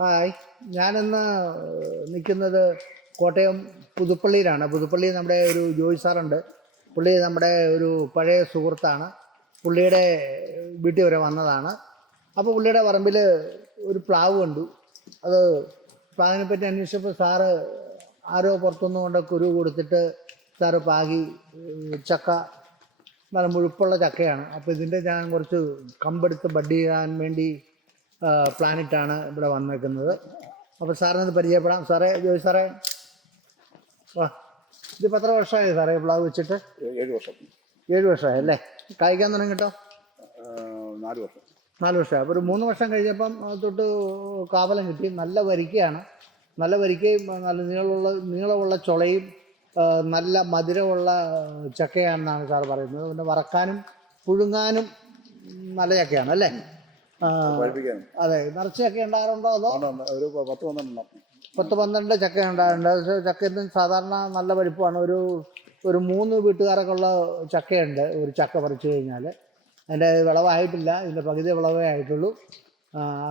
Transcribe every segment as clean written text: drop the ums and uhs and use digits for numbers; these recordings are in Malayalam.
ഹായ്, ഞാനിന്ന് നിൽക്കുന്നത് കോട്ടയം പുതുപ്പള്ളിയിലാണ്. പുതുപ്പള്ളി നമ്മുടെ ഒരു ജോയി സാറുണ്ട്. പുള്ളി നമ്മുടെ ഒരു പഴയ സുഹൃത്താണ്. പുള്ളിയുടെ വീട്ടിൽ വരെ വന്നതാണ്. അപ്പോൾ പുള്ളിയുടെ പറമ്പിൽ ഒരു പ്ലാവ് കണ്ടു. അത് പ്ലാവിനെ പറ്റി അന്വേഷിച്ചപ്പോൾ സാറ് ആരോ പുറത്തുനിന്ന് കൊണ്ട് കുരു കൊടുത്തിട്ട് സാറ് പാകി ചക്ക നല്ല മുഴുപ്പുള്ള ചക്കയാണ്. അപ്പോൾ ഇതിൻ്റെ ഞാൻ കുറച്ച് കമ്പെടുത്ത് ബഡ് ചെയ്യാൻ വേണ്ടി പ്ലാനിട്ടാണ് ഇവിടെ വന്നേക്കുന്നത്. അപ്പോൾ സാറിനത് പരിചയപ്പെടാം. സാറേ, ജോയി സാറേ, വാ. ഇതിപ്പോൾ എത്ര വർഷമായി സാറേ പ്ലാവ് വെച്ചിട്ട്? 7 വർഷം. 7 വർഷമായി അല്ലേ? കായ്ക്കാൻ തുടങ്ങിട്ടോ? 4 വർഷം. 4 വർഷമായി. അപ്പോൾ ഒരു 3 വർഷം കഴിഞ്ഞപ്പം തൊട്ട് കാവലം കിട്ടി. നല്ല വരിക്കയാണ്. നല്ല വരിക്കയും നല്ല നീളമുള്ള ചുളയും നല്ല മധുരമുള്ള ചക്കയാണെന്നാണ് സാർ പറയുന്നത്. പിന്നെ വറക്കാനും പുഴുങ്ങാനും നല്ല ചക്കയാണ് അല്ലേ? അതെ. നിറച്ച് ചക്ക ഉണ്ടാകാറുണ്ടോ? അതോ ഒരു 10-12 10-12 ചക്ക ഉണ്ടാകുന്നുണ്ട്. പക്ഷേ ചക്കത്തിന് സാധാരണ നല്ല വലിപ്പമാണ്. ഒരു 3 വീട്ടുകാരൊക്കെ ഉള്ള ചക്കയുണ്ട് ഒരു ചക്ക പറിച്ചു കഴിഞ്ഞാൽ. അതിൻ്റെ വിളവായിട്ടില്ല, ഇതിൻ്റെ പകുതി വിളവേ ആയിട്ടുള്ളൂ.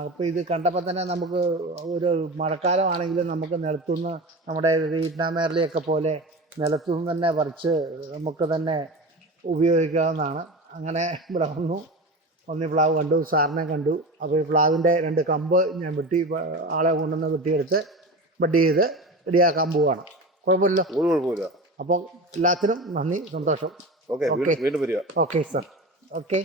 അപ്പോൾ ഇത് കണ്ടപ്പോൾ തന്നെ നമുക്ക് ഒരു മഴക്കാലമാണെങ്കിലും നമുക്ക് നിലത്തുനിന്ന് നമ്മുടെ വിയറ്റ്നാമേറിലെയൊക്കെ പോലെ നിലത്തുനിന്ന് തന്നെ പറിച്ച് നമുക്ക് തന്നെ ഉപയോഗിക്കാവുന്നതാണ്. അങ്ങനെ ഇവിടെ വന്നു. ഈ പ്ലാവ് കണ്ടു, സാറിനെ കണ്ടു. അപ്പോൾ ഈ പ്ലാവിൻ്റെ 2 കമ്പ് ഞാൻ വെട്ടി, ആളെ കൊണ്ടുവന്ന് വെട്ടിയെടുത്ത് ബഡ് ചെയ്ത് റെഡിയാക്കാൻ പോവുകയാണ്. കുഴപ്പമില്ലല്ലോ? അപ്പോൾ എല്ലാത്തിനും നന്ദി, സന്തോഷം. Okay, okay sir. ഓക്കെ.